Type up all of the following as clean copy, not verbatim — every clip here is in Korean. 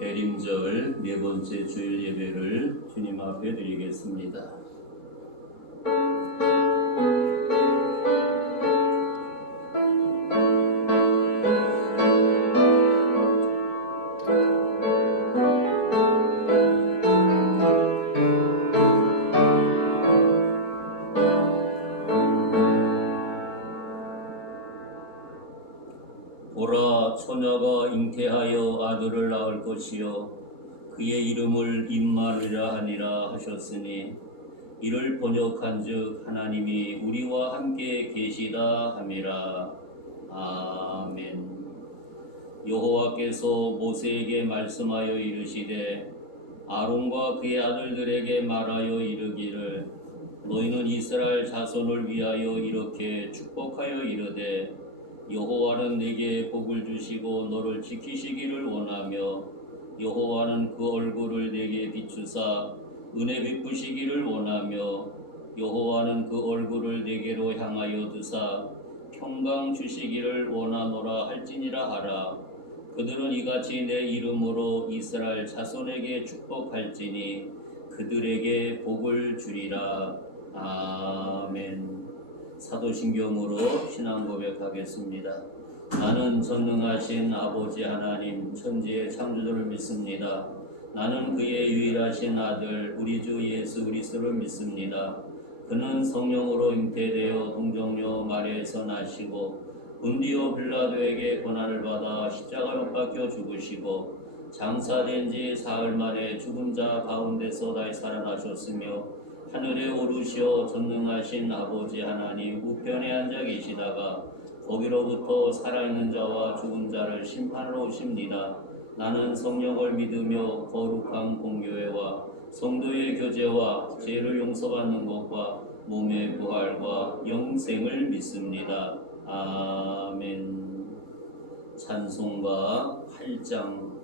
대림절 네 번째 주일 예배를 주님 앞에 드리겠습니다. 보라, 처녀가 잉태하여 아들을 낳을 것이요 그의 이름을 임마누엘이라 하니라 하셨으니 이를 번역한즉 하나님이 우리와 함께 계시다 함이라. 아멘. 여호와께서 모세에게 말씀하여 이르시되 아론과 그의 아들들에게 말하여 이르기를 너희는 이스라엘 자손을 위하여 이렇게 축복하여 이르되 여호와는 네게 복을 주시고 너를 지키시기를 원하며 여호와는 그 얼굴을 네게 비추사 은혜 베푸시기를 원하며 여호와는 그 얼굴을 네게로 향하여 드사 평강 주시기를 원하노라 할지니라 하라. 그들은 이같이 내 이름으로 이스라엘 자손에게 축복할지니 그들에게 복을 주리라. 아멘. 사도신경으로 신앙 고백하겠습니다. 나는 전능하신 아버지 하나님 천지의 창조주를 믿습니다. 나는 그의 유일하신 아들 우리 주 예수 그리스도를 믿습니다. 그는 성령으로 잉태되어 동정녀 마리아에서 나시고 본디오 빌라도에게 고난을 받아 십자가로 박혀 죽으시고 장사된 지 사흘 만에 죽은 자 가운데서 다시 살아나셨으며 하늘에 오르시어 전능하신 아버지 하나님 우편에 앉아 계시다가 거기로부터 살아있는 자와 죽은 자를 심판하러 오십니다. 나는 성령을 믿으며 거룩한 공교회와 성도의 교제와 죄를 용서받는 것과 몸의 부활과 영생을 믿습니다. 아멘. 찬송가 8장.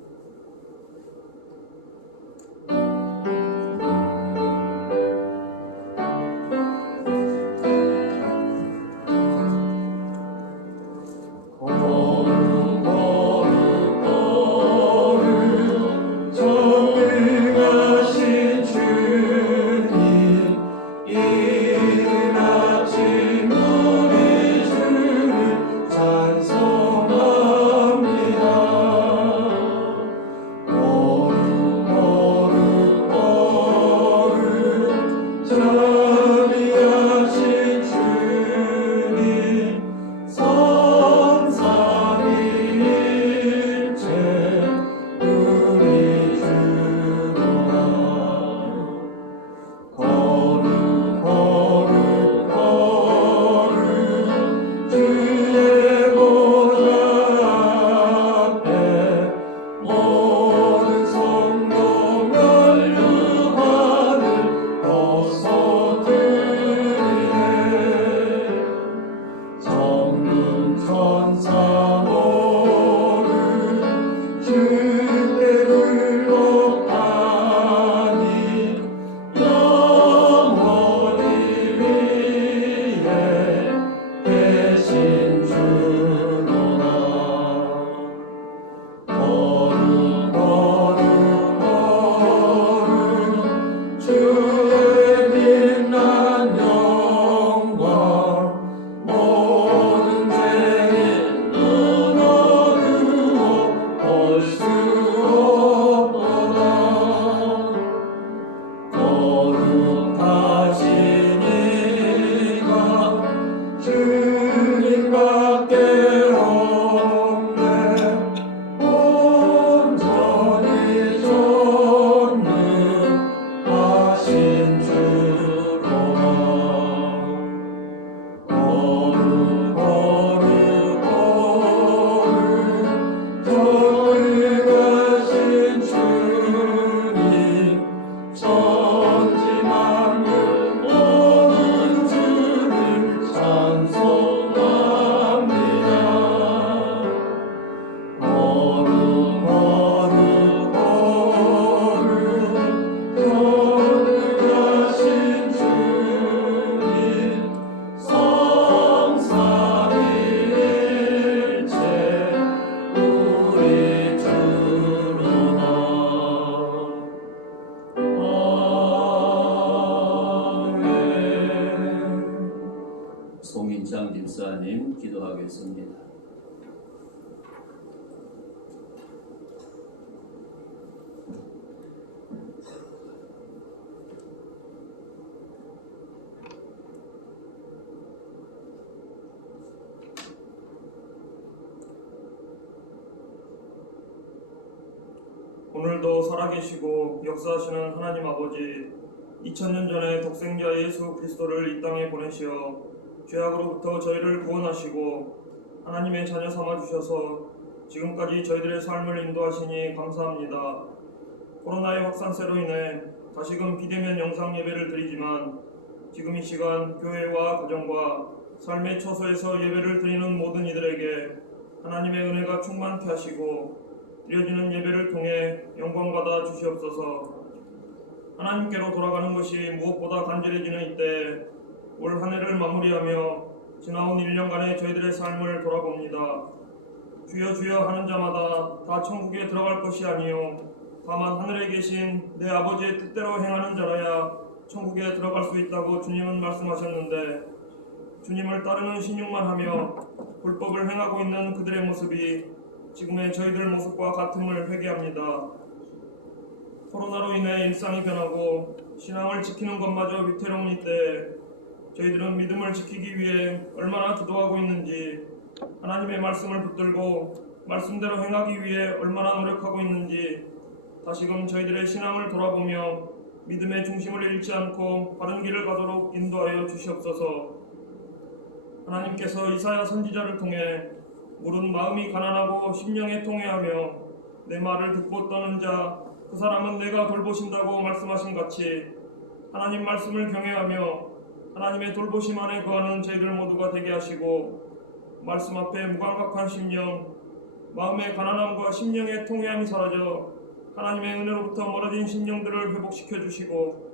기도하겠습니다. 오늘도 살아계시고 역사하시는 하나님 아버지, 2000년 전에 독생자 예수 그리스도를 이 땅에 보내시어 죄악으로부터 저희를 구원하시고 하나님의 자녀 삼아주셔서 지금까지 저희들의 삶을 인도하시니 감사합니다. 코로나의 확산세로 인해 다시금 비대면 영상 예배를 드리지만 지금 이 시간 교회와 가정과 삶의 처소에서 예배를 드리는 모든 이들에게 하나님의 은혜가 충만케 하시고 드려지는 예배를 통해 영광받아 주시옵소서. 하나님께로 돌아가는 것이 무엇보다 간절해지는 이때 올 한 해를 마무리하며 지나온 1년간의 저희들의 삶을 돌아봅니다. 주여 주여 하는 자마다 다 천국에 들어갈 것이 아니요 다만 하늘에 계신 내 아버지의 뜻대로 행하는 자라야 천국에 들어갈 수 있다고 주님은 말씀하셨는데, 주님을 따르는 신용만 하며 불법을 행하고 있는 그들의 모습이 지금의 저희들 모습과 같음을 회개합니다. 코로나로 인해 일상이 변하고 신앙을 지키는 것마저 위태로운 이때 저희들은 믿음을 지키기 위해 얼마나 기도하고 있는지, 하나님의 말씀을 붙들고 말씀대로 행하기 위해 얼마나 노력하고 있는지 다시금 저희들의 신앙을 돌아보며 믿음의 중심을 잃지 않고 바른 길을 가도록 인도하여 주시옵소서. 하나님께서 이사야 선지자를 통해 물은 마음이 가난하고 심령에 통회하며 내 말을 듣고 떠는 자 그 사람은 내가 돌보신다고 말씀하신 같이 하나님 말씀을 경외하며 하나님의 돌보심 안에 거하는 저희들 모두가 되게 하시고 말씀 앞에 무감각한 심령, 마음의 가난함과 심령의 통회함이 사라져 하나님의 은혜로부터 멀어진 심령들을 회복시켜 주시고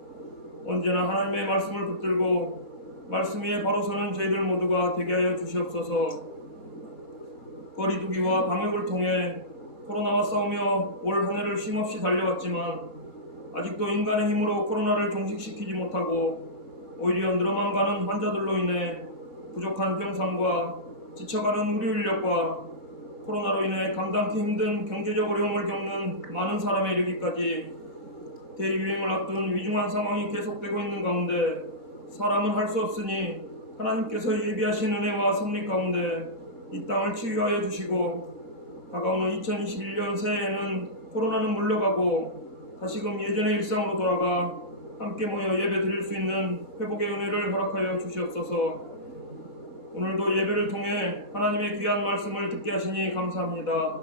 언제나 하나님의 말씀을 붙들고 말씀 위에 바로 서는 저희들 모두가 되게 하여 주시옵소서. 거리두기와 방역을 통해 코로나와 싸우며 올 한 해를 쉼없이 달려왔지만 아직도 인간의 힘으로 코로나를 종식시키지 못하고 오히려 늘어만 가는 환자들로 인해 부족한 병상과 지쳐가는 의료 인력과 코로나로 인해 감당기 힘든 경제적 어려움을 겪는 많은 사람에 이르기까지 대유행을 앞둔 위중한 상황이 계속되고 있는 가운데 사람은 할 수 없으니 하나님께서 예비하신 은혜와 섭리 가운데 이 땅을 치유하여 주시고 다가오는 2021년 새해에는 코로나는 물러가고 다시금 예전의 일상으로 돌아가 함께 모여 예배 드릴 수 있는 회복의 은혜를 허락하여 주시옵소서. 오늘도 예배를 통해 하나님의 귀한 말씀을 듣게 하시니 감사합니다.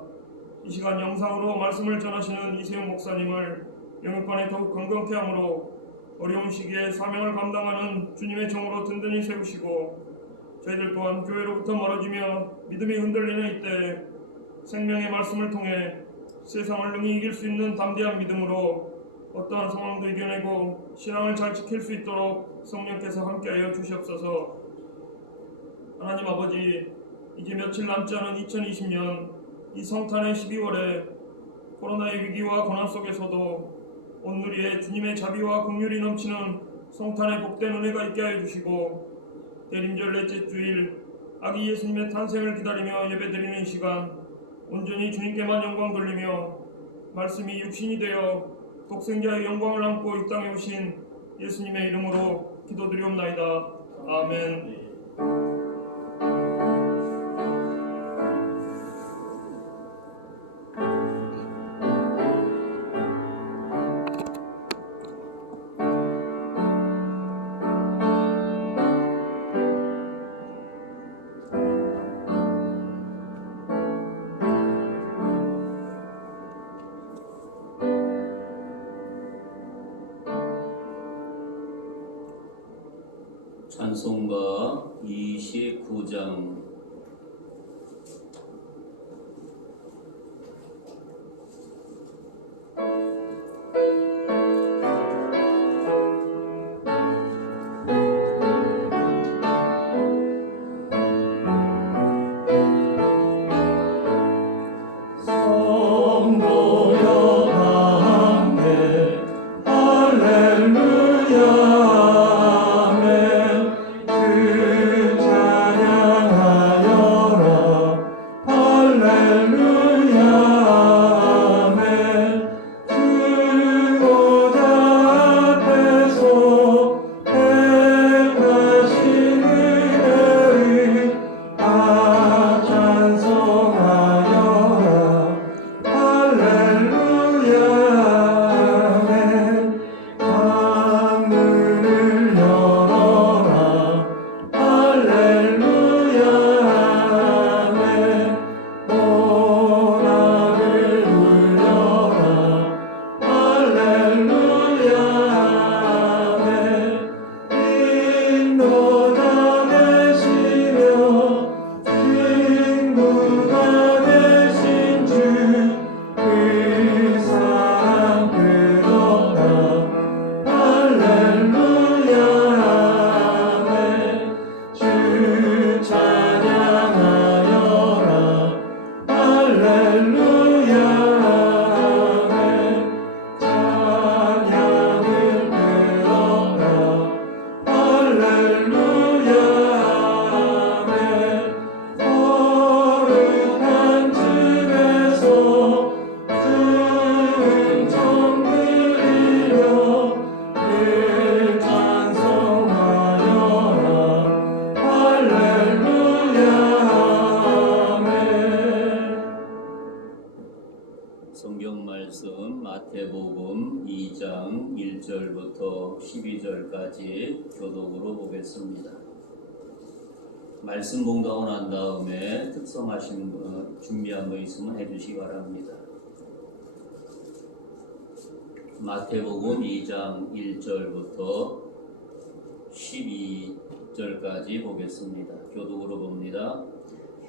이 시간 영상으로 말씀을 전하시는 이세용 목사님을 영육간에 더욱 건강케 함으로 어려운 시기에 사명을 감당하는 주님의 종으로 든든히 세우시고 저희들 또한 교회로부터 멀어지며 믿음이 흔들리는 이때 생명의 말씀을 통해 세상을 능히 이길 수 있는 담대한 믿음으로 어떠한 상황도 이겨내고 신앙을 잘 지킬 수 있도록 성령께서 함께하여 주시옵소서. 하나님 아버지, 이제 며칠 남지 않은 2020년 이 성탄의 12월에 코로나의 위기와 고난 속에서도 온누리에 주님의 자비와 긍휼이 넘치는 성탄의 복된 은혜가 있게 하여 주시고 대림절 넷째 주일 아기 예수님의 탄생을 기다리며 예배드리는 이 시간 온전히 주님께만 영광 돌리며 말씀이 육신이 되어 독생자의 영광을 안고 이 땅에 오신 예수님의 이름으로 기도드리옵나이다. 아멘. 찬송가 29장. 할렐루야 아멘 주 찬양하 성경 말씀 마태복음 2장 1절부터 12절까지 교독으로 보겠습니다. 말씀 봉독하고 난 다음에 특성하신 분 준비한 거 있으면 해주시기 바랍니다. 마태복음 2장 1절부터 12절까지 보겠습니다. 교독으로 봅니다.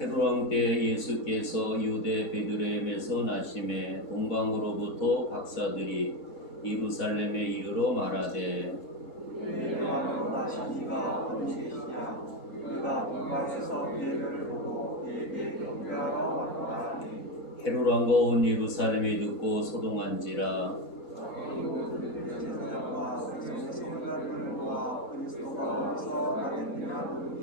헤롯왕 때 예수께서 유대 베들레헴에서 나심에 동방으로부터 박사들이 예루살렘에 이르러 말하되 그가 나시니가 어디 계시냐? 그가 동방에서 그를 보고 그에게 경배하러 왔다 하니 헤롯왕과 온 예루살렘이 듣고 소동한지라. 제사장과 백성의 서기관들을 모아 그리스도가 어디서 나겠느냐 하니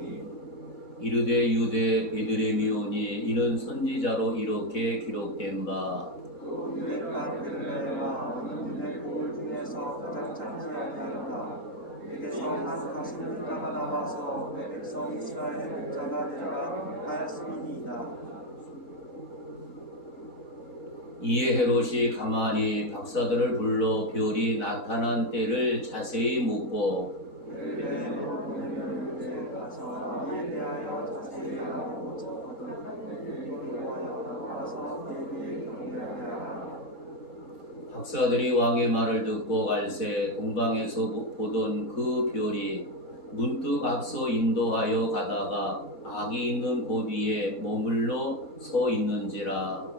이르되 유대 베들레헴이 오니 이는 선지자로 이렇게 기록된 바 또 유대 땅 베들레헴아 어느 유대 고을 중에서 가장 작지 아니하노라. 내게서 한 가슴 자가 나와서 내 백성 이스라엘의 목자가 되리라 하였음이니이다. 이에 헤롯이 가만히 박사들을 불러 별이 나타난 때를 자세히 묻고 베들레헴으로 보내면 그에 가서 이에 대하여 자세히 알아보고 쳤거든. 여호와여 나와서 그에게 경배하라. 박사들이 왕의 말을 듣고 갈새 동방에서 보던 그 별이 문득 앞서 인도하여 가다가 악이 있는 곳 위에 머물러 서 있는지라.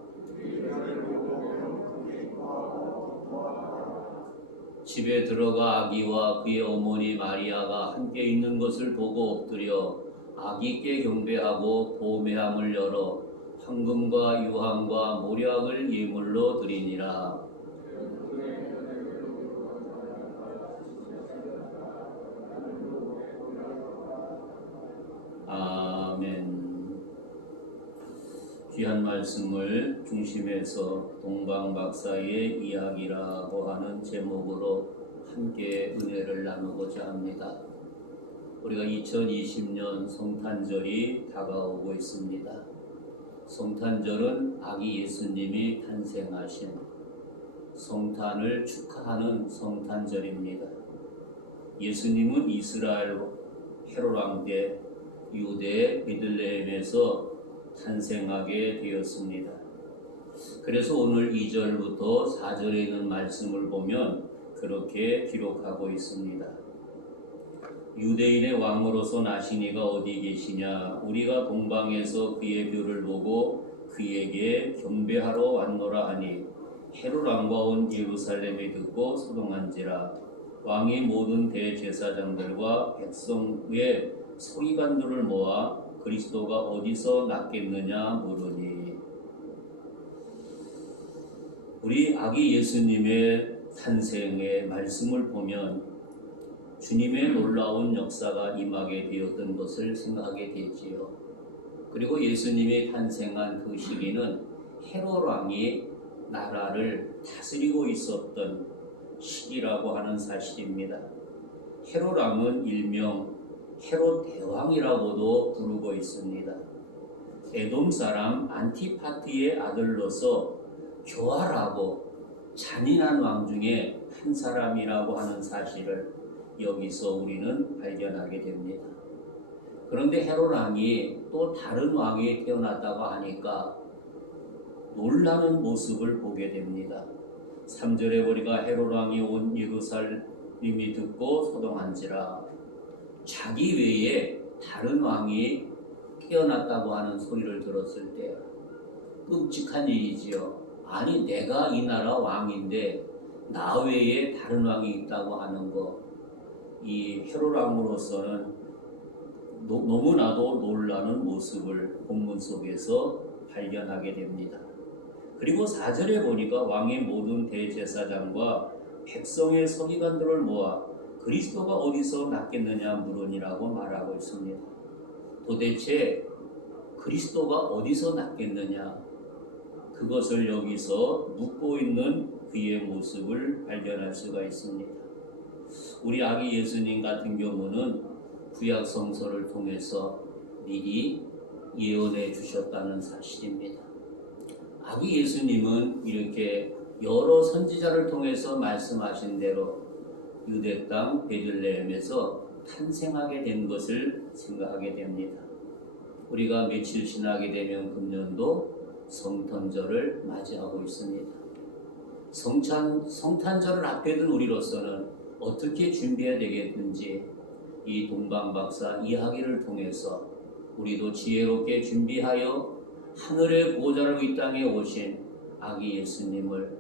집에 들어가 아기와 그의 어머니 마리아가 함께 있는 것을 보고 엎드려 아기께 경배하고 도매함을 열어 황금과 유황과 모략을 예물로 드리니라. 아멘. 귀한 말씀을 중심에서 동방박사의 이야기라고 하는 제목으로 함께 은혜를 나누고자 합니다. 우리가 2020년 성탄절이 다가오고 있습니다. 성탄절은 아기 예수님이 탄생하신 성탄을 축하하는 성탄절입니다. 예수님은 이스라엘 헤롯왕 때 유대 베들레헴에서 탄생하게 되었습니다. 그래서 오늘 2절부터 4절에 있는 말씀을 보면 그렇게 기록하고 있습니다. 유대인의 왕으로서 나시니가 어디 계시냐? 우리가 동방에서 그의 별을 보고 그에게 경배하러 왔노라 하니 헤롯 왕과 온 예루살렘에 듣고 소동한지라. 왕이 모든 대제사장들과 백성의 서기관들을 모아 그리스도가 어디서 났겠느냐 물으니. 우리 아기 예수님의 탄생의 말씀을 보면 주님의 놀라운 역사가 임하게 되었던 것을 생각하게 되지요. 그리고 예수님이 탄생한 그 시기는 헤롯 왕이 나라를 다스리고 있었던 시기라고 하는 사실입니다. 헤롯 왕은 일명 헤롯 대왕이라고도 부르고 있습니다. 에돔 사람 안티파티의 아들로서 교활하고 잔인한 왕 중에 한 사람이라고 하는 사실을 여기서 우리는 발견하게 됩니다. 그런데 헤롯 왕이 또 다른 왕이 태어났다고 하니까 놀라는 모습을 보게 됩니다. 3절에 보니까 헤롯 왕이 온 예루살렘이 듣고 소동한지라. 자기 외에 다른 왕이 태어났다고 하는 소리를 들었을 때 끔찍한 일이지요. 아니 내가 이 나라 왕인데 나 외에 다른 왕이 있다고 하는 거, 이 헤롯 왕으로서는 너무나도 놀라는 모습을 본문 속에서 발견하게 됩니다. 그리고 4절에 보니까 왕의 모든 대제사장과 백성의 서기관들을 모아 그리스도가 어디서 났겠느냐 물으니라고 말하고 있습니다. 도대체 그리스도가 어디서 났겠느냐, 그것을 여기서 묻고 있는 그의 모습을 발견할 수가 있습니다. 우리 아기 예수님 같은 경우는 구약 성서를 통해서 미리 예언해 주셨다는 사실입니다. 아기 예수님은 이렇게 여러 선지자를 통해서 말씀하신 대로 유대 땅 베들레헴에서 탄생하게 된 것을 생각하게 됩니다. 우리가 며칠 지나게 되면 금년도 성탄절을 맞이하고 있습니다. 성탄절을 앞에 둔 우리로서는 어떻게 준비해야 되겠는지 이 동방박사 이야기를 통해서 우리도 지혜롭게 준비하여 하늘의 보좌로 이 땅에 오신 아기 예수님을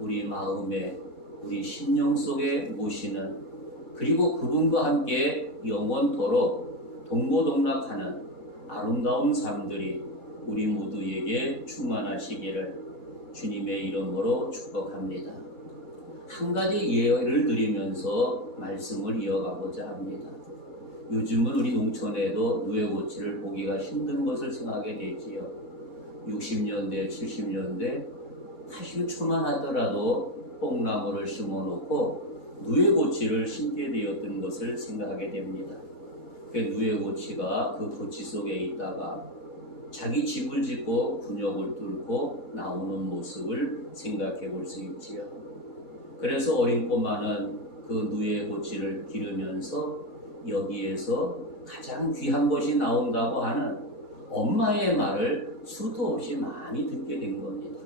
우리 마음에 우리 심령 속에 모시는, 그리고 그분과 함께 영원토록 동고동락하는 아름다운 삶들이 우리 모두에게 충만하시기를 주님의 이름으로 축복합니다. 한 가지 예를 드리면서 말씀을 이어가고자 합니다. 요즘은 우리 농촌에도 누에고치를 보기가 힘든 것을 생각하게 되지요. 60년대, 70년대, 80 초만 하더라도 뽕나무를 심어놓고 누에고치를 심게 되었던 것을 생각하게 됩니다. 그 누에고치가 그 고치 속에 있다가 자기 집을 짓고 군역을 뚫고 나오는 모습을 생각해 볼 수 있지요. 그래서 어린 꼬마는 그 누에고치를 기르면서 여기에서 가장 귀한 것이 나온다고 하는 엄마의 말을 수도 없이 많이 듣게 된 겁니다.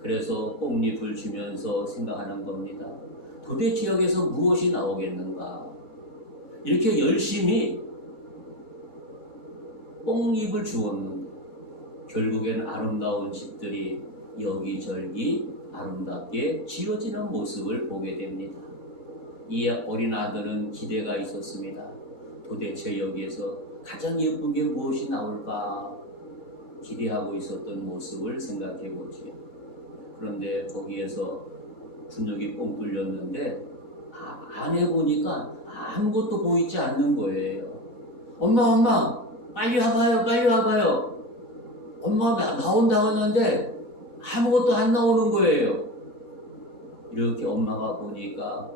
그래서 뽕잎을 주면서 생각하는 겁니다. 도대체 여기서 무엇이 나오겠는가? 이렇게 열심히 뽕잎을 주었는데 결국에는 아름다운 집들이 여기저기 아름답게 지어지는 모습을 보게 됩니다. 이 어린 아들은 기대가 있었습니다. 도대체 여기에서 가장 예쁜 게 무엇이 나올까 기대하고 있었던 모습을 생각해 보지요. 그런데 거기에서 군역이 뻥 뚫렸는데 안에 보니까 아무것도 보이지 않는 거예요. 엄마 빨리 와봐요, 빨리 와봐요. 엄마가 나온다고 하는데 아무것도 안 나오는 거예요. 이렇게 엄마가 보니까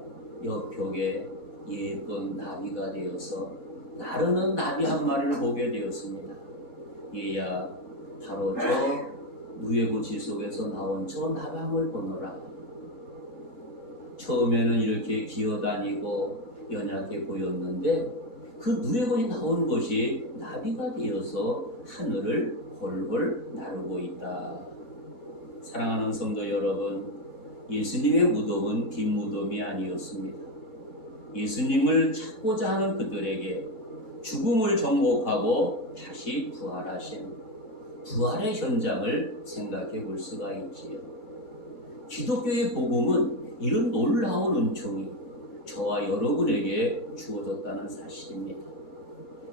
옆벽에 예쁜 나비가 되어서 나르는 나비 한 마리를 보게 되었습니다. 얘야, 바로 저 누에고치 속에서 나온 저 나방을 보너라. 처음에는 이렇게 기어다니고 연약해 보였는데 그 누에고치 나온 것이 나비가 되어서 하늘을 훨훨 나르고 있다. 사랑하는 성도 여러분, 예수님의 무덤은 빈 무덤이 아니었습니다. 예수님을 찾고자 하는 그들에게 죽음을 정복하고 다시 부활하신 부활의 현장을 생각해 볼 수가 있지요. 기독교의 복음은 이런 놀라운 은총이 저와 여러분에게 주어졌다는 사실입니다.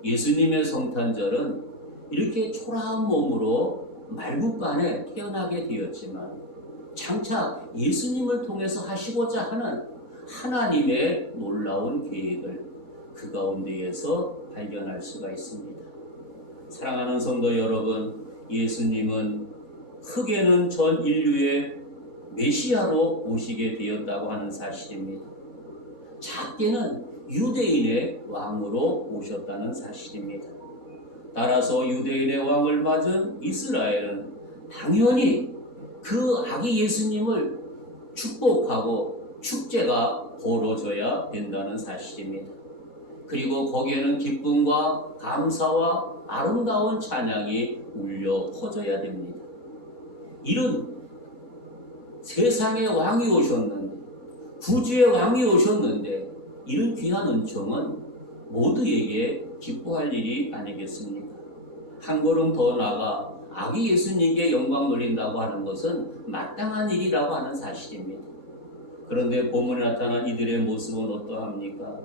예수님의 성탄절은 이렇게 초라한 몸으로 말국간에 태어나게 되었지만 장차 예수님을 통해서 하시고자 하는 하나님의 놀라운 계획을 그 가운데에서 발견할 수가 있습니다. 사랑하는 성도 여러분, 예수님은 크게는 전 인류의 메시아로 오시게 되었다고 하는 사실입니다. 작게는 유대인의 왕으로 오셨다는 사실입니다. 따라서 유대인의 왕을 맞은 이스라엘은 당연히 그 아기 예수님을 축복하고 축제가 벌어져야 된다는 사실입니다. 그리고 거기에는 기쁨과 감사와 아름다운 찬양이 울려 퍼져야 됩니다. 이런 세상의 왕이 오셨는데, 구주의 왕이 오셨는데 이런 귀한 은총은 모두에게 기뻐할 일이 아니겠습니까? 한 걸음 더 나아가 아기 예수님께 영광 돌린다고 하는 것은 마땅한 일이라고 하는 사실입니다. 그런데 본문에 나타난 이들의 모습은 어떠합니까?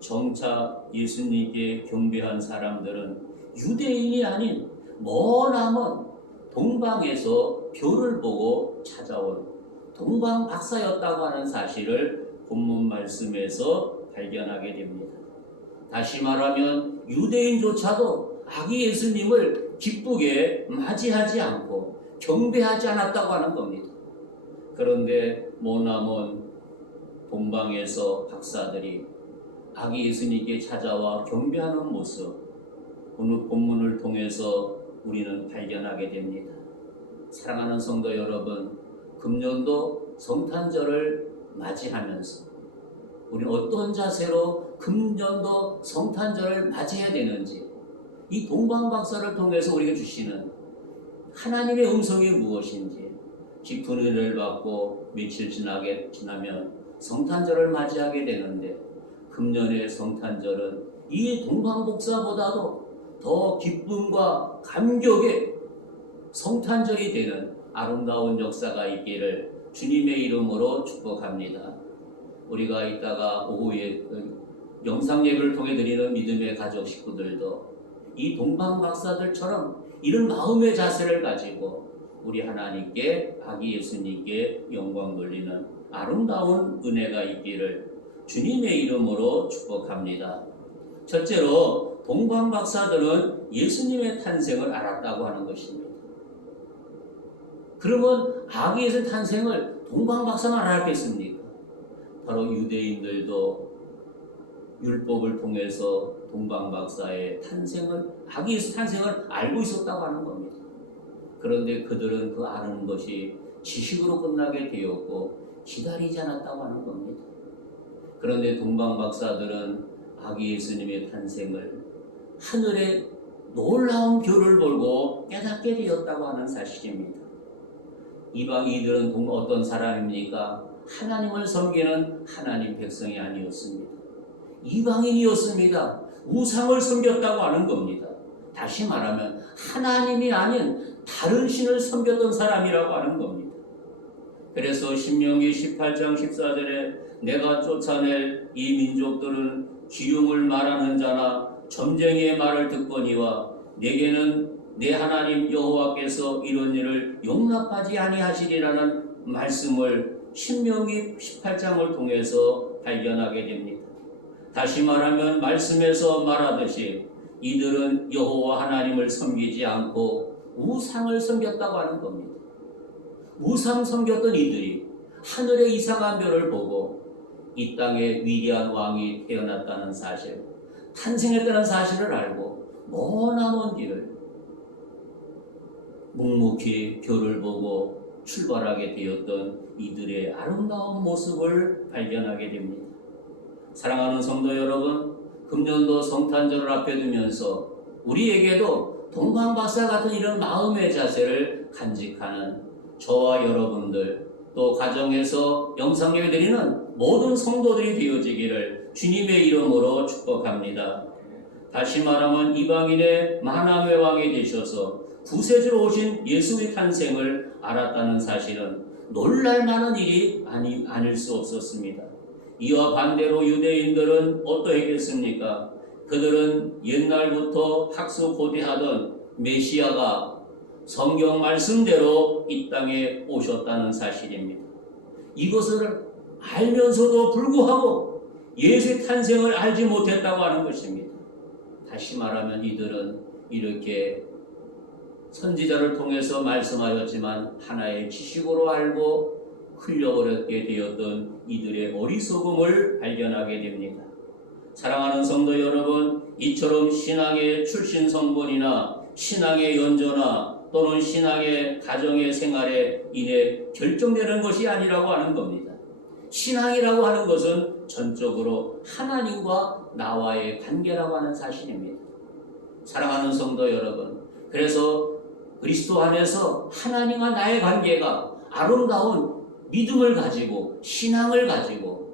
정차 예수님께 경배한 사람들은 유대인이 아닌 머나먼 동방에서 별을 보고 찾아온 동방 박사였다고 하는 사실을 본문 말씀에서 발견하게 됩니다. 다시 말하면 유대인조차도 아기 예수님을 기쁘게 맞이하지 않고 경배하지 않았다고 하는 겁니다. 그런데 머나먼 동방에서 박사들이 아기 예수님께 찾아와 경배하는 모습, 오늘 본문을 통해서 우리는 발견하게 됩니다. 사랑하는 성도 여러분, 금년도 성탄절을 맞이하면서 우리는 어떤 자세로 금년도 성탄절을 맞이해야 되는지, 이 동방박사를 통해서 우리에게 주시는 하나님의 음성이 무엇인지, 깊은 은혜를 받고 며칠 지나면 성탄절을 맞이하게 되는데, 금년의 성탄절은 이 동방복사보다도 더 기쁨과 감격의 성탄절이 되는 아름다운 역사가 있기를 주님의 이름으로 축복합니다. 우리가 이따가 오후에 영상 예배를 통해 드리는 믿음의 가족 식구들도 이 동방박사들처럼 이런 마음의 자세를 가지고 우리 하나님께, 아기 예수님께 영광 돌리는 아름다운 은혜가 있기를 주님의 이름으로 축복합니다. 첫째로 동방박사들은 예수님의 탄생을 알았다고 하는 것입니다. 그러면 아기 예수 탄생을 동방박사만 알았겠습니까? 바로 유대인들도 율법을 통해서 동방박사의 탄생을, 아기 예수 탄생을 알고 있었다고 하는 겁니다. 그런데 그들은 그 아는 것이 지식으로 끝나게 되었고 기다리지 않았다고 하는 겁니다. 그런데 동방박사들은 아기 예수님의 탄생을 하늘의 놀라운 별을 보고 깨닫게 되었다고 하는 사실입니다. 이방인들은 어떤 사람입니까? 하나님을 섬기는 하나님 백성이 아니었습니다. 이방인이었습니다. 우상을 섬겼다고 하는 겁니다. 다시 말하면 하나님이 아닌 다른 신을 섬겼던 사람이라고 하는 겁니다. 그래서 신명기 18장 14절에 내가 쫓아낼 이 민족들은 기흉을 말하는 자나 점쟁이의 말을 듣거니와 내게는 내 하나님 여호와께서 이런 일을 용납하지 아니하시리라는 말씀을 신명기 18장을 통해서 발견하게 됩니다. 다시 말하면 말씀에서 말하듯이 이들은 여호와 하나님을 섬기지 않고 우상을 섬겼다고 하는 겁니다. 우상 섬겼던 이들이 하늘의 이상한 별을 보고 이 땅에 위대한 왕이 태어났다는 사실, 탄생했다는 사실을 알고 머나먼 길을 묵묵히 별을 보고 출발하게 되었던 이들의 아름다운 모습을 발견하게 됩니다. 사랑하는 성도 여러분, 금년도 성탄절을 앞에 두면서 우리에게도 동방박사 같은 이런 마음의 자세를 간직하는 저와 여러분들, 또 가정에서 영상예배 드리는 모든 성도들이 되어지기를 주님의 이름으로 축복합니다. 다시 말하면 이방인의 만왕의 왕이 되셔서 구세주로 오신 예수의 탄생을 알았다는 사실은 놀랄 만한 일이 아닐 수 없었습니다. 이와 반대로 유대인들은 어떠했겠습니까? 그들은 옛날부터 학수고대하던 메시아가 성경 말씀대로 이 땅에 오셨다는 사실입니다. 이것을 알면서도 불구하고 예수의 탄생을 알지 못했다고 하는 것입니다. 다시 말하면 이들은 이렇게 선지자를 통해서 말씀하였지만 하나의 지식으로 알고 흘려버렸게 되었던 이들의 어리석음을 발견하게 됩니다. 사랑하는 성도 여러분, 이처럼 신앙의 출신 성분이나 신앙의 연조나 또는 신앙의 가정의 생활에 인해 결정되는 것이 아니라고 하는 겁니다. 신앙이라고 하는 것은 전적으로 하나님과 나와의 관계라고 하는 사실입니다. 사랑하는 성도 여러분, 그래서 그리스도 안에서 하나님과 나의 관계가 아름다운 믿음을 가지고 신앙을 가지고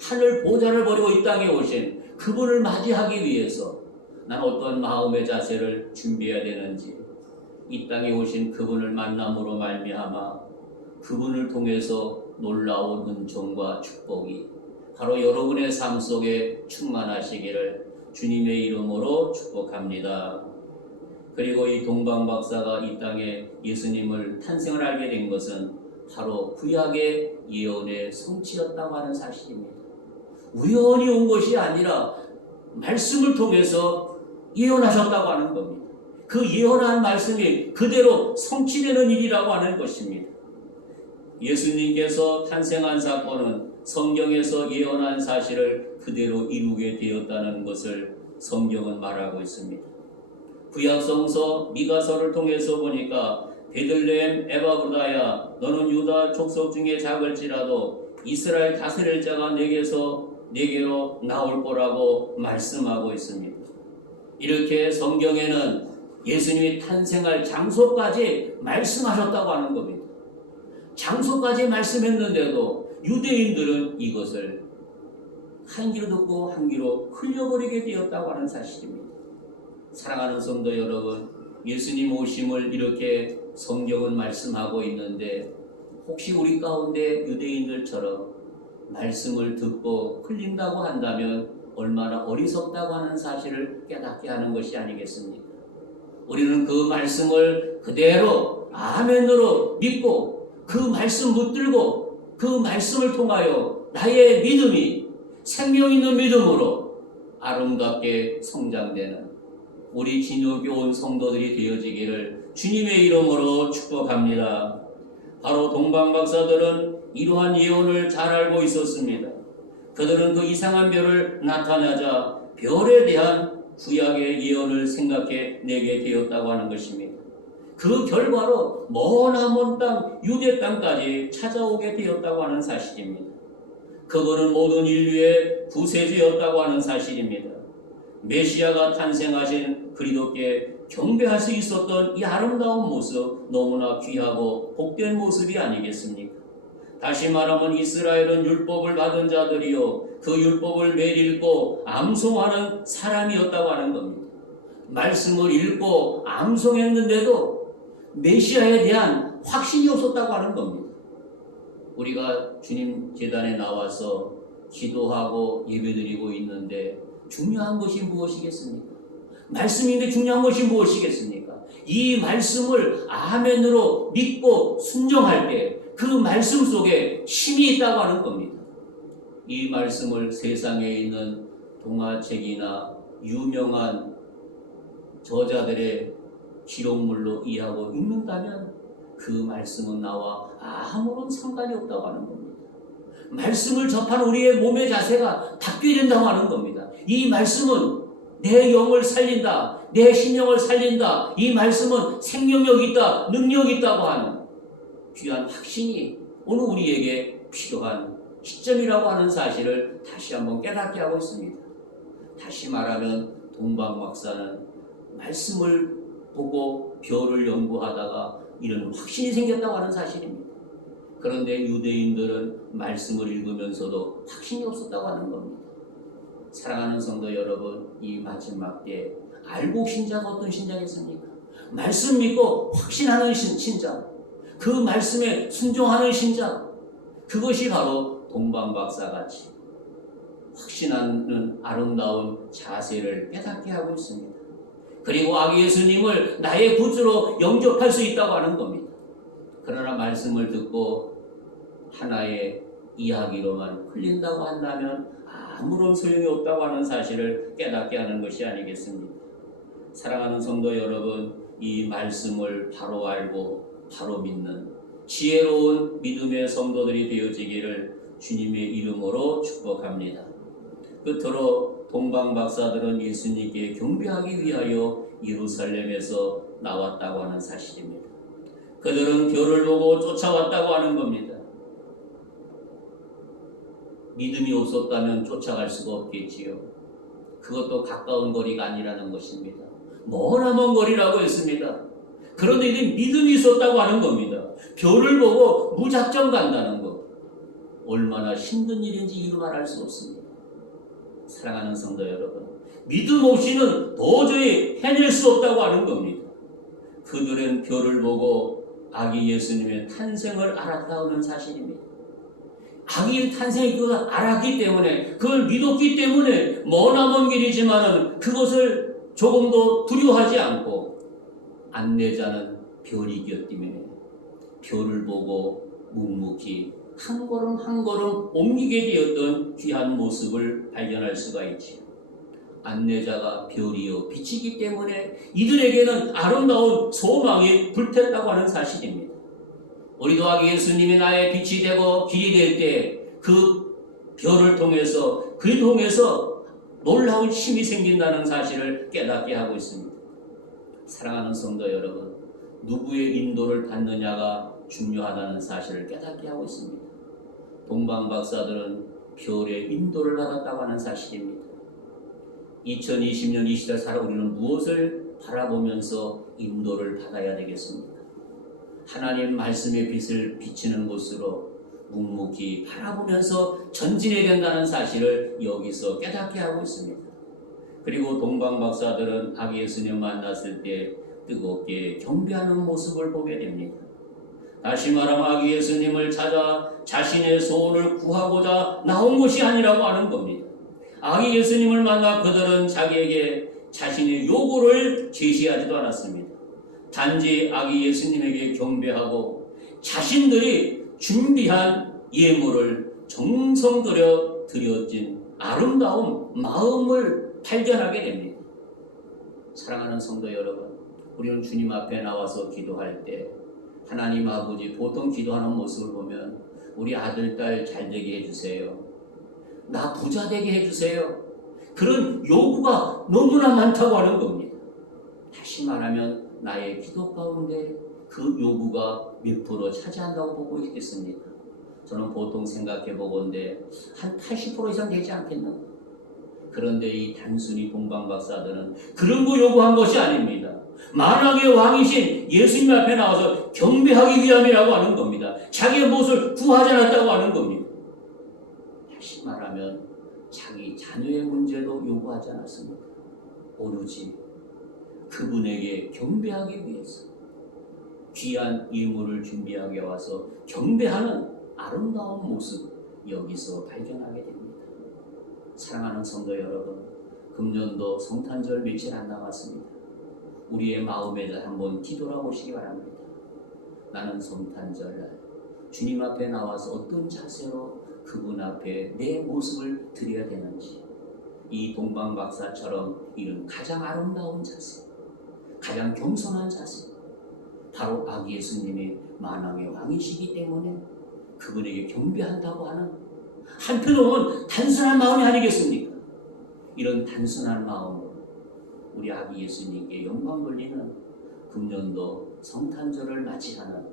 하늘 보좌를 버리고 이 땅에 오신 그분을 맞이하기 위해서 난 어떤 마음의 자세를 준비해야 되는지, 이 땅에 오신 그분을 만남으로 말미암아 그분을 통해서 놀라운 은총과 축복이 바로 여러분의 삶 속에 충만하시기를 주님의 이름으로 축복합니다. 그리고 이 동방박사가 이 땅에 예수님을 탄생을 알게 된 것은 바로 구약의 예언의 성취였다고 하는 사실입니다. 우연히 온 것이 아니라 말씀을 통해서 예언하셨다고 하는 겁니다. 그 예언한 말씀이 그대로 성취되는 일이라고 하는 것입니다. 예수님께서 탄생한 사건은 성경에서 예언한 사실을 그대로 이루게 되었다는 것을 성경은 말하고 있습니다. 구약성서 미가서를 통해서 보니까 베들레헴 에바브다야 너는 유다 족속 중에 작을지라도 이스라엘 다스릴 자가 내게로 나올 거라고 말씀하고 있습니다. 이렇게 성경에는 예수님이 탄생할 장소까지 말씀하셨다고 하는 겁니다. 장소까지 말씀했는데도 유대인들은 이것을 한 귀로 듣고 한 귀로 흘려버리게 되었다고 하는 사실입니다. 사랑하는 성도 여러분, 예수님 오심을 이렇게 성경은 말씀하고 있는데 혹시 우리 가운데 유대인들처럼 말씀을 듣고 흘린다고 한다면 얼마나 어리석다고 하는 사실을 깨닫게 하는 것이 아니겠습니까? 우리는 그 말씀을 그대로 아멘으로 믿고 그 말씀 붙들고 그 말씀을 통하여 나의 믿음이 생명 있는 믿음으로 아름답게 성장되는 우리 진흙에 온 성도들이 되어지기를 주님의 이름으로 축복합니다. 바로 동방박사들은 이러한 예언을 잘 알고 있었습니다. 그들은 그 이상한 별을 나타나자 별에 대한 구약의 예언을 생각해 내게 되었다고 하는 것입니다. 그 결과로 머나먼 땅 유대 땅까지 찾아오게 되었다고 하는 사실입니다. 그분은 모든 인류의 구세주였다고 하는 사실입니다. 메시아가 탄생하신 그리스도께 경배할 수 있었던 이 아름다운 모습, 너무나 귀하고 복된 모습이 아니겠습니까? 다시 말하면 이스라엘은 율법을 받은 자들이요 그 율법을 매일 읽고 암송하는 사람이었다고 하는 겁니다. 말씀을 읽고 암송했는데도 메시아에 대한 확신이 없었다고 하는 겁니다. 우리가 주님 제단에 나와서 기도하고 예배드리고 있는데 중요한 것이 무엇이겠습니까? 말씀인데 중요한 것이 무엇이겠습니까? 이 말씀을 아멘으로 믿고 순종할 때 그 말씀 속에 힘이 있다고 하는 겁니다. 이 말씀을 세상에 있는 동화책이나 유명한 저자들의 기록물로 이해하고 읽는다면 그 말씀은 나와 아무런 상관이 없다고 하는 겁니다. 말씀을 접한 우리의 몸의 자세가 바뀌게 된다고 하는 겁니다. 이 말씀은 내 영을 살린다, 내 신령을 살린다, 이 말씀은 생명력이 있다, 능력이 있다고 하는 귀한 확신이 오늘 우리에게 필요한 시점이라고 하는 사실을 다시 한번 깨닫게 하고 있습니다. 다시 말하면 동방박사는 말씀을 보고 별을 연구하다가 이런 확신이 생겼다고 하는 사실입니다. 그런데 유대인들은 말씀을 읽으면서도 확신이 없었다고 하는 겁니다. 사랑하는 성도 여러분, 이 마지막 때에 알곡 신자가 어떤 신자겠습니까? 말씀 믿고 확신하는 신자, 그 말씀에 순종하는 신자, 그것이 바로 동방박사같이 확신하는 아름다운 자세를 깨닫게 하고 있습니다. 그리고 아기 예수님을 나의 구주로 영접할 수 있다고 하는 겁니다. 그러나 말씀을 듣고 하나의 이야기로만 흘린다고 한다면 아무런 소용이 없다고 하는 사실을 깨닫게 하는 것이 아니겠습니까? 사랑하는 성도 여러분, 이 말씀을 바로 알고 바로 믿는 지혜로운 믿음의 성도들이 되어지기를 주님의 이름으로 축복합니다. 끝으로 동방박사들은 예수님께 경배하기 위하여 예루살렘에서 나왔다고 하는 사실입니다. 그들은 별을 보고 쫓아왔다고 하는 겁니다. 믿음이 없었다면 쫓아갈 수가 없겠지요. 그것도 가까운 거리가 아니라는 것입니다. 머나먼 거리라고 했습니다. 그런데 이제 믿음이 있었다고 하는 겁니다. 별을 보고 무작정 간다는 것. 얼마나 힘든 일인지 이루 말할 수 없습니다. 사랑하는 성도 여러분, 믿음 없이는 도저히 해낼 수 없다고 하는 겁니다. 그들은 별을 보고 아기 예수님의 탄생을 알았다는 사실입니다. 아기 탄생이 그걸 알았기 때문에, 그걸 믿었기 때문에 머나먼 길이지만은 그것을 조금도 두려워하지 않고 안내자는 별이기 때문에 별을 보고 묵묵히 한 걸음 한 걸음 옮기게 되었던 귀한 모습을 발견할 수가 있지요. 안내자가 별이요 빛이기 때문에 이들에게는 아름다운 소망이 불탔다고 하는 사실입니다. 우리도 아기 예수님이 나의 빛이 되고 길이 될 때 그 별을 통해서 놀라운 힘이 생긴다는 사실을 깨닫게 하고 있습니다. 사랑하는 성도 여러분, 누구의 인도를 받느냐가 중요하다는 사실을 깨닫게 하고 있습니다. 동방 박사들은 별의 인도를 받았다고 하는 사실입니다. 2020년 이 시대 살아 우리는 무엇을 바라보면서 인도를 받아야 되겠습니까? 하나님 말씀의 빛을 비치는 곳으로 묵묵히 바라보면서 전진해야 된다는 사실을 여기서 깨닫게 하고 있습니다. 그리고 동방 박사들은 아기 예수님 만났을 때 뜨겁게 경배하는 모습을 보게 됩니다. 다시 말하면 아기 예수님을 찾아 자신의 소원을 구하고자 나온 것이 아니라고 하는 겁니다. 아기 예수님을 만나 그들은 자기에게 자신의 요구를 제시하지도 않았습니다. 단지 아기 예수님에게 경배하고 자신들이 준비한 예물을 정성 들여 드려진 아름다운 마음을 발견하게 됩니다. 사랑하는 성도 여러분, 우리는 주님 앞에 나와서 기도할 때 하나님 아버지 보통 기도하는 모습을 보면 우리 아들, 딸 잘되게 해주세요. 나 부자 되게 해주세요. 그런 요구가 너무나 많다고 하는 겁니다. 다시 말하면 나의 기도 가운데 그 요구가 몇 프로 차지한다고 보고 있겠습니까? 저는 보통 생각해 보건데 한 80% 이상 되지 않겠나? 그런데 이 단순히 동방 박사들은 그런 거 요구한 것이 아닙니다. 만왕의 왕이신 예수님 앞에 나와서 경배하기 위함이라고 하는 겁니다. 자기의 무엇을 구하지 않았다고 하는 겁니다. 다시 말하면 자기 자녀의 문제도 요구하지 않았습니다. 오로지 그분에게 경배하기 위해서 귀한 예물을 준비하게 와서 경배하는 아름다운 모습 여기서 발견하게 됩니다. 사랑하는 성도 여러분, 금년도 성탄절 며칠 안 남았습니다. 우리의 마음에 한번 뒤돌아보시기 바랍니다. 나는 성탄절날 주님 앞에 나와서 어떤 자세로 그분 앞에 내 모습을 드려야 되는지, 이 동방 박사처럼 이런 가장 아름다운 자세, 가장 겸손한 자세, 바로 아기 예수님이 만왕의 왕이시기 때문에 그분에게 경배한다고 하는, 한편으로는 단순한 마음이 아니겠습니까? 이런 단순한 마음으로 우리 아기 예수님께 영광 돌리는 금년도 성탄절을 맞이하는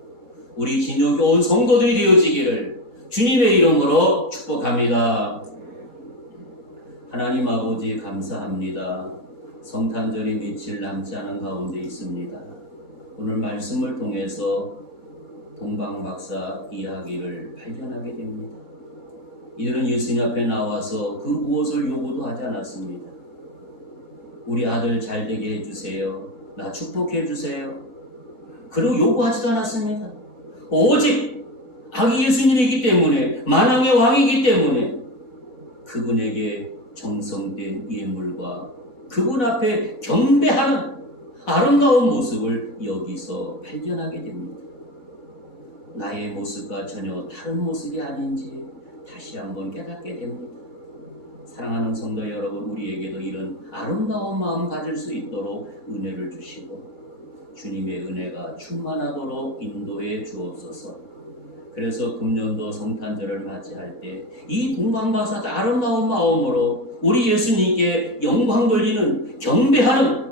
우리 진정교 온 성도들이 되어지기를 주님의 이름으로 축복합니다. 하나님 아버지 감사합니다. 성탄절이 며칠 남지 않은 가운데 있습니다. 오늘 말씀을 통해서 동방박사 이야기를 발견하게 됩니다. 이들은 예수님 앞에 나와서 그 무엇을 요구도 하지 않았습니다. 우리 아들 잘되게 해주세요. 나 축복해 주세요. 그리고 요구하지도 않았습니다. 오직 아기 예수님이기 때문에, 만왕의 왕이기 때문에 그분에게 정성된 예물과 그분 앞에 경배하는 아름다운 모습을 여기서 발견하게 됩니다. 나의 모습과 전혀 다른 모습이 아닌지 다시 한번 깨닫게 됩니다. 사랑하는 성도 여러분, 우리에게도 이런 아름다운 마음 가질 수 있도록 은혜를 주시고 주님의 은혜가 충만하도록 인도해 주옵소서. 그래서 금년도 성탄절을 맞이할 때 이 동방박사 아름다운 마음으로 우리 예수님께 영광 돌리는, 경배하는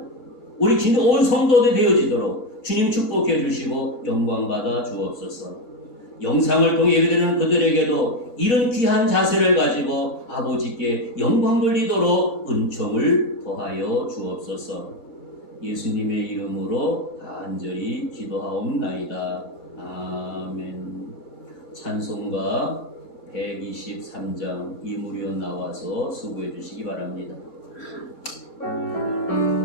우리 온 성도들이 되어지도록 주님 축복해 주시고 영광 받아 주옵소서. 영상을 통해 예배드리는 그들에게도 이런 귀한 자세를 가지고 아버지께 영광 돌리도록 은총을 더하여 주옵소서. 예수님의 이름으로 간절히 기도하옵나이다. 아멘. 찬송가 123장 이무리온 나와서 수고해 주시기 바랍니다. 양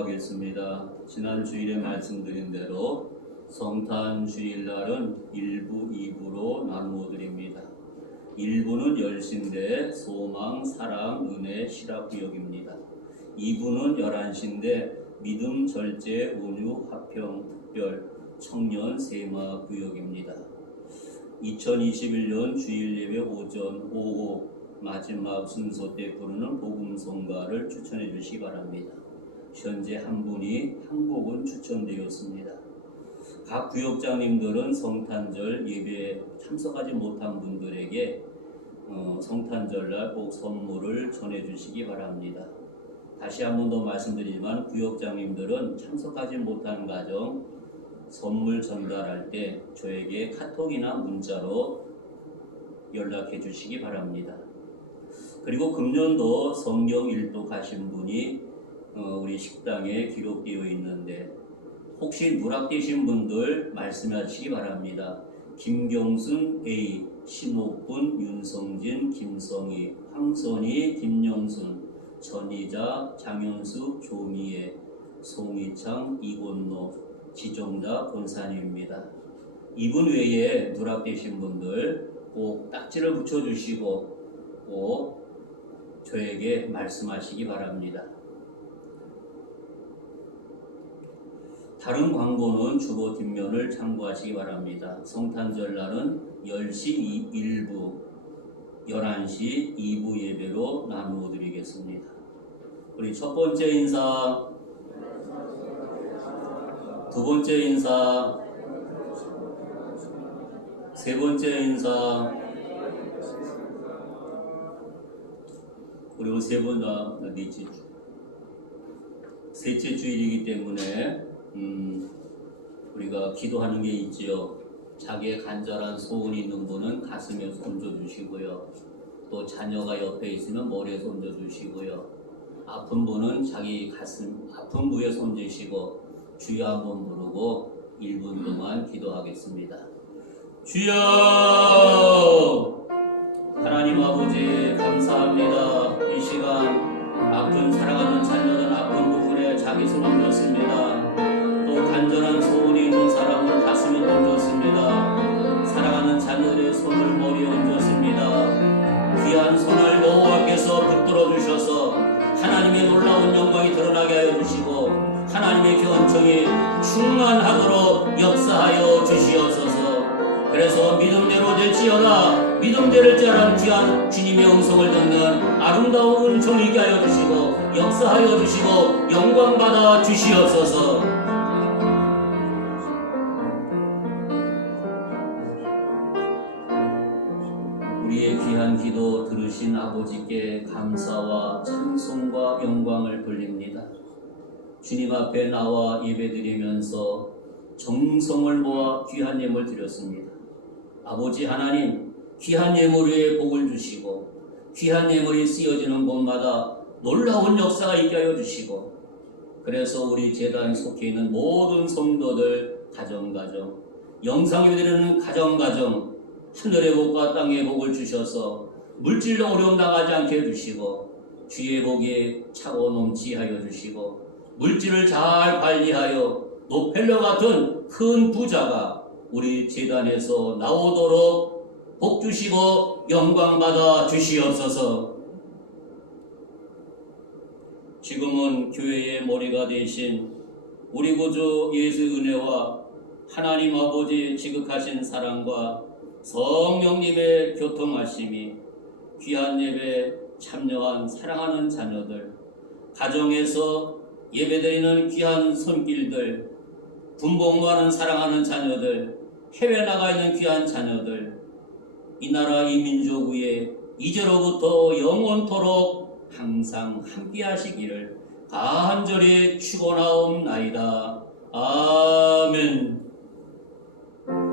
기도하겠습니다. 지난 주일에 말씀드린 대로 성탄 주일날은 1부, 2부로 나누어 드립니다. 1부는 열신대 소망, 사랑, 은혜, 실학구역입니다. 2부는 11시인데 믿음, 절제, 온유, 화평, 특별, 청년, 세마 구역입니다. 2021년 주일 예배 오전, 오후 마지막 순서 때 부르는 복음성가를 추천해 주시기 바랍니다. 현재 한 분이 한 곡은 추천되었습니다. 각 구역장님들은 성탄절 예배에 참석하지 못한 분들에게 성탄절날 꼭 선물을 전해주시기 바랍니다. 다시 한 번 더 말씀드리지만 구역장님들은 참석하지 못한 가정 선물 전달할 때 저에게 카톡이나 문자로 연락해 주시기 바랍니다. 그리고 금년도 성경 일독하신 분이 우리 식당에 기록되어 있는데 혹시 누락되신 분들 말씀하시기 바랍니다. 김경순 A, 신옥분, 윤성진, 김성희, 황선희, 김영순, 전희자, 장현숙, 조미애, 송희창, 이곤노, 지정자 권사님입니다. 이분 외에 누락되신 분들 꼭 딱지를 붙여주시고 꼭 저에게 말씀하시기 바랍니다. 다른 광고는 주보 뒷면을 참고하시기 바랍니다. 성탄절날은 10시 1부, 11시 2부 예배로 나누어 드리겠습니다. 우리 첫 번째 인사, 두 번째 인사, 세 번째 인사, 그리고 셋째 주일이기 때문에 우리가 기도하는 게 있지요. 자기의 간절한 소원이 있는 분은 가슴에 얹어주시고요. 또 자녀가 옆에 있으면 머리에 얹어주시고요. 아픈 분은 자기 가슴 아픈 부에 얹으시고 주여 한번 부르고 1분 동안 기도하겠습니다. 주여! 하나님 아버지 감사합니다. 이 시간 아픈 사랑하는 자녀는 아픈 부분에 자기 손 얹었습니다. 또 간절한 소원이 있는 사람은 가슴에 얹었습니다. 사랑하는 자녀의 손을 머리에 얹었습니다. 귀한 손을 여호와께서 붙들어 주셔서 하나님의 놀라운 영광이 드러나게 하여 주시고 하나님의 견청이 충만하도록 역사하여 주시옵소서. 그래서 믿음대로 될지어다 믿음대로 자란 귀한 주님의 음성을 듣는 아름다운 은총이 있게 하여 주시고 역사하여 주시고 영광받아 주시옵소서. 우리의 귀한 기도 들으신 아버지께 감사와 찬송과 영광을 돌립니다. 주님 앞에 나와 예배드리면서 정성을 모아 귀한 예물 드렸습니다. 아버지 하나님, 귀한 예물 위에 복을 주시고 귀한 예물이 쓰여지는 곳마다 놀라운 역사가 있게 하여 주시고 그래서 우리 제단 속해 있는 모든 성도들 가정가정 영상 예배드리는 가정가정 하늘의 복과 땅의 복을 주셔서 물질로 어려움 당하지 않게 해주시고 주의 복이 차고 넘치하여 주시고 물질을 잘 관리하여 노펠러 같은 큰 부자가 우리 제단에서 나오도록 복 주시고 영광받아 주시옵소서. 지금은 교회의 머리가 되신 우리 구주 예수의 은혜와 하나님 아버지의 지극하신 사랑과 성령님의 교통하심이 귀한 예배에 참여한 사랑하는 자녀들, 가정에서 예배드리는 귀한 손길들, 군복무하는 사랑하는 자녀들, 해외 나가 있는 귀한 자녀들, 이 나라 이 민족 위에 이제로부터 영원토록 항상 함께 하시기를 간절히 축원하옵나이다.